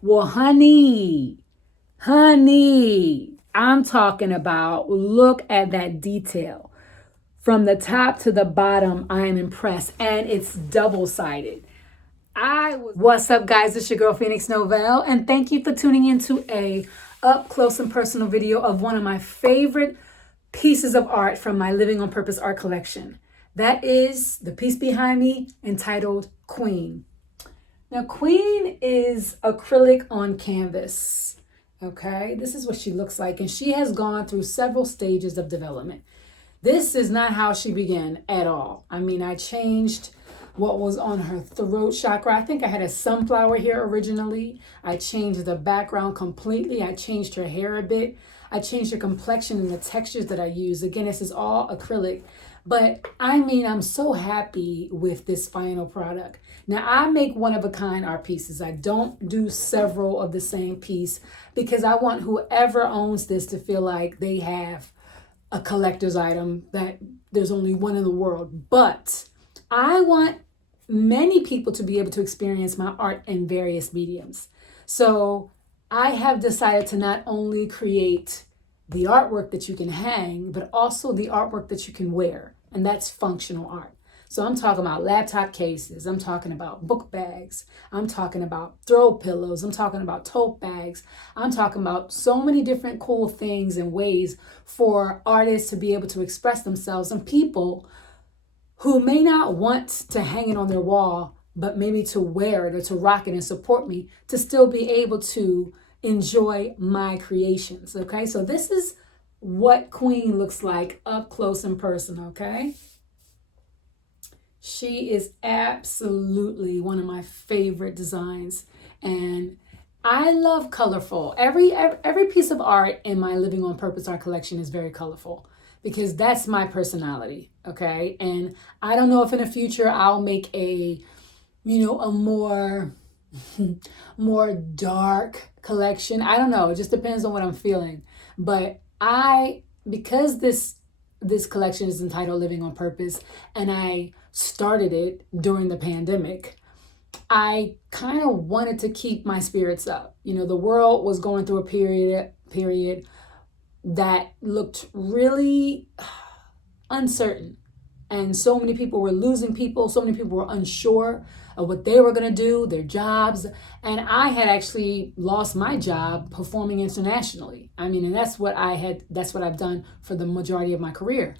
Well, honey, I'm talking about look at that detail. From the top to the bottom, I am impressed. And it's double-sided. What's up, guys? It's your girl Phoenix Novell, and thank you for tuning into a up close and personal video of one of my favorite pieces of art from my Living on Purpose art collection. That is the piece behind me entitled Queen. Now, Queen is acrylic on canvas. Okay, this is what she looks like, and she has gone through several stages of development. This is not how she began at all. I mean, I changed what was on her throat chakra. I think I had a sunflower here originally. I changed the background completely. I changed her hair a bit. I changed her complexion and the textures that I use. Again, this is all acrylic. But I mean, I'm so happy with this final product. Now, I make one-of-a-kind art pieces. I don't do several of the same piece because I want whoever owns this to feel like they have a collector's item, that there's only one in the world. But I want many people to be able to experience my art in various mediums. So I have decided to not only create the artwork that you can hang, but also the artwork that you can wear. And that's functional art. So I'm talking about laptop cases. I'm talking about book bags. I'm talking about throw pillows. I'm talking about tote bags. I'm talking about so many different cool things and ways for artists to be able to express themselves, and people who may not want to hang it on their wall, but maybe to wear it or to rock it and support me, to still be able to enjoy my creations. Okay, so this is what Queen looks like up close and personal. Okay. She is absolutely one of my favorite designs, and I love colorful. Every piece of art in my Living on Purpose art collection is very colorful because that's my personality, okay? And I don't know if in the future I'll make a more more dark collection. I don't know. It just depends on what I'm feeling. But because this collection is entitled Living on Purpose, and I started it during the pandemic, I kind of wanted to keep my spirits up. The world was going through a period that looked really uncertain. And so many people were losing people. So many people were unsure of what they were going to do, their jobs. And I had actually lost my job performing internationally. I mean, and that's what I've done for the majority of my career.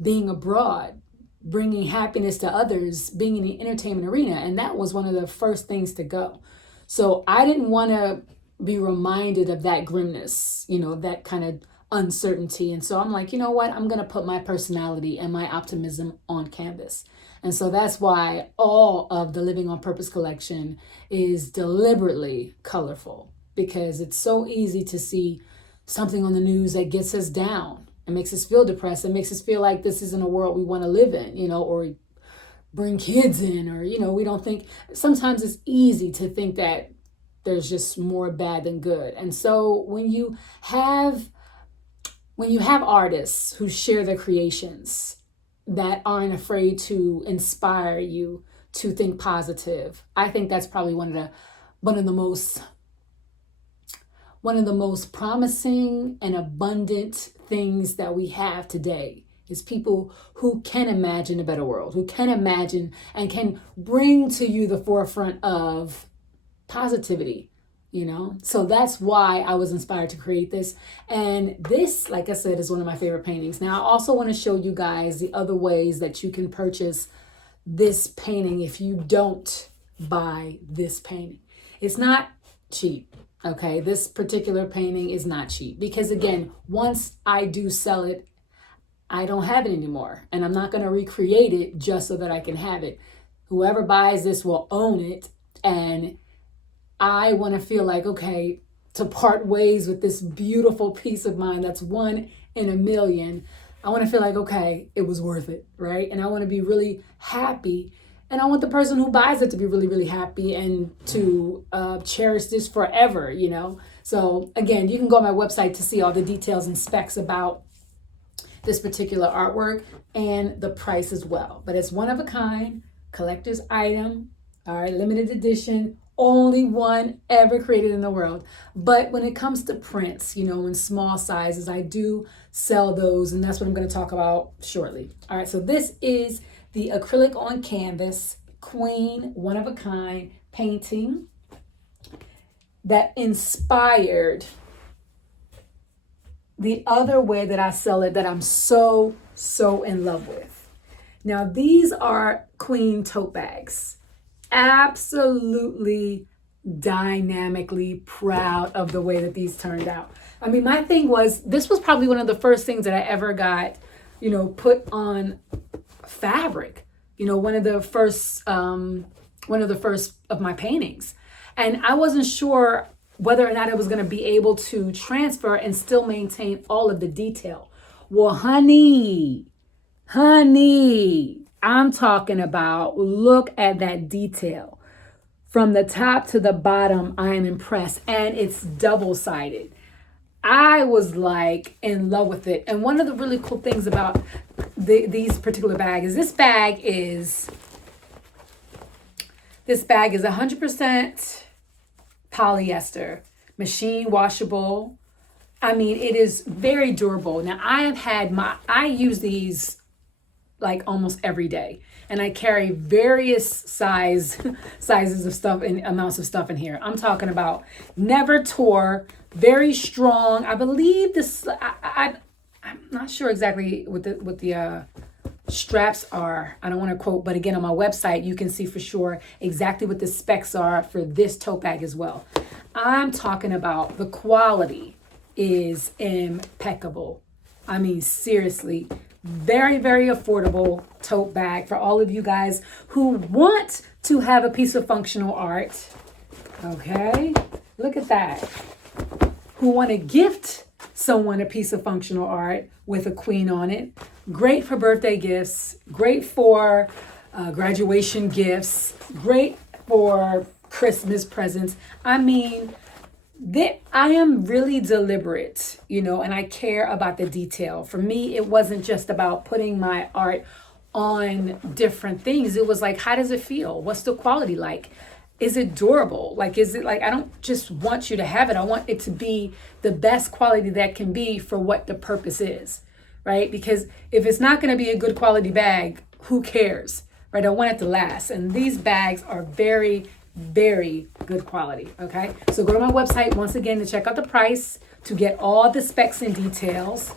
Being abroad, bringing happiness to others, being in the entertainment arena. And that was one of the first things to go. So I didn't want to be reminded of that grimness, that kind of uncertainty. And so I'm like, you know what? I'm going to put my personality and my optimism on canvas. And so that's why all of the Living on Purpose collection is deliberately colorful, because it's so easy to see something on the news that gets us down and makes us feel depressed and makes us feel like this isn't a world we want to live in, or bring kids in, or, we don't think. Sometimes it's easy to think that there's just more bad than good. And so when you have artists who share their creations that aren't afraid to inspire you to think positive, I think that's probably one of the most promising and abundant things that we have today, is people who can imagine a better world, who can imagine and can bring to you the forefront of positivity. So that's why I was inspired to create this. And this, like I said, is one of my favorite paintings. Now, I also want to show you guys the other ways that you can purchase this painting if you don't buy this painting. It's not cheap, okay? This particular painting is not cheap because, again, once I do sell it, I don't have it anymore. And I'm not going to recreate it just so that I can have it. Whoever buys this will own it, and I want to feel like, okay, to part ways with this beautiful piece of mine that's one in a million. I want to feel like, okay, it was worth it, right? And I want to be really happy. And I want the person who buys it to be really, really happy and to cherish this forever, So again, you can go on my website to see all the details and specs about this particular artwork and the price as well. But it's one of a kind, collector's item, all right, limited edition, only one ever created in the world. But when it comes to prints, in small sizes, I do sell those, and that's what I'm going to talk about shortly. All right, so this is the acrylic on canvas queen one of a kind painting that inspired the other way that I sell it that I'm so in love with. Now, these are queen tote bags. Absolutely dynamically proud of the way that these turned out. I mean, my thing was, this was probably one of the first things that I ever got, put on fabric. One of the first of my paintings. And I wasn't sure whether or not I was going to be able to transfer and still maintain all of the detail. Well, honey, I'm talking about, look at that detail. From the top to the bottom, I am impressed. And it's double-sided. I was like in love with it. And one of the really cool things about these particular bags is this bag is 100% polyester, machine washable. I mean, it is very durable. Now, I use these like almost every day, and I carry various sizes of stuff and amounts of stuff in here. I'm talking about never tore, very strong. I believe this. I'm not sure exactly what the straps are. I don't want to quote, but again, on my website, you can see for sure exactly what the specs are for this tote bag as well. I'm talking about the quality is impeccable. I mean, seriously, very, very affordable tote bag for all of you guys who want to have a piece of functional art. Okay, look at that. Who want to gift someone a piece of functional art with a queen on it. Great for birthday gifts, great for graduation gifts, great for Christmas presents. I mean, I am really deliberate, and I care about the detail. For me, it wasn't just about putting my art on different things. It was like, how does it feel? What's the quality like? Is it durable? Like, is it like, I don't just want you to have it. I want it to be the best quality that can be for what the purpose is, right? Because if it's not going to be a good quality bag, who cares, right? I want it to last. And these bags are very, very good quality, okay? So go to my website once again to check out the price, to get all the specs and details.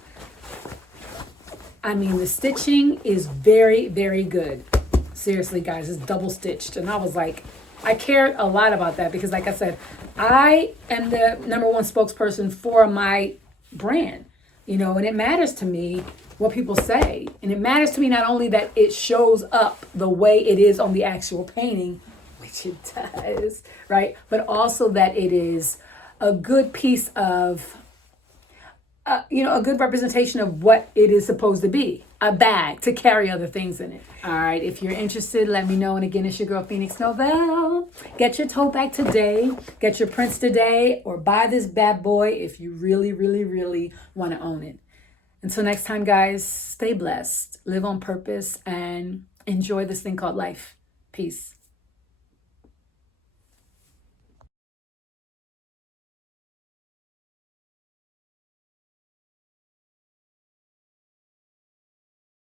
I mean, the stitching is very, very good. Seriously, guys, it's double stitched. And I was like, I cared a lot about that because, like I said, I am the #1 spokesperson for my brand, and it matters to me what people say. And it matters to me not only that it shows up the way it is on the actual painting, which it does, right? But also that it is a good piece of, a good representation of what it is supposed to be, a bag to carry other things in it. All right, if you're interested, let me know. And again, it's your girl, Phoenix Novell. Get your tote bag today, get your prints today, or buy this bad boy if you really, really, really want to own it. Until next time, guys, stay blessed, live on purpose, and enjoy this thing called life. Peace.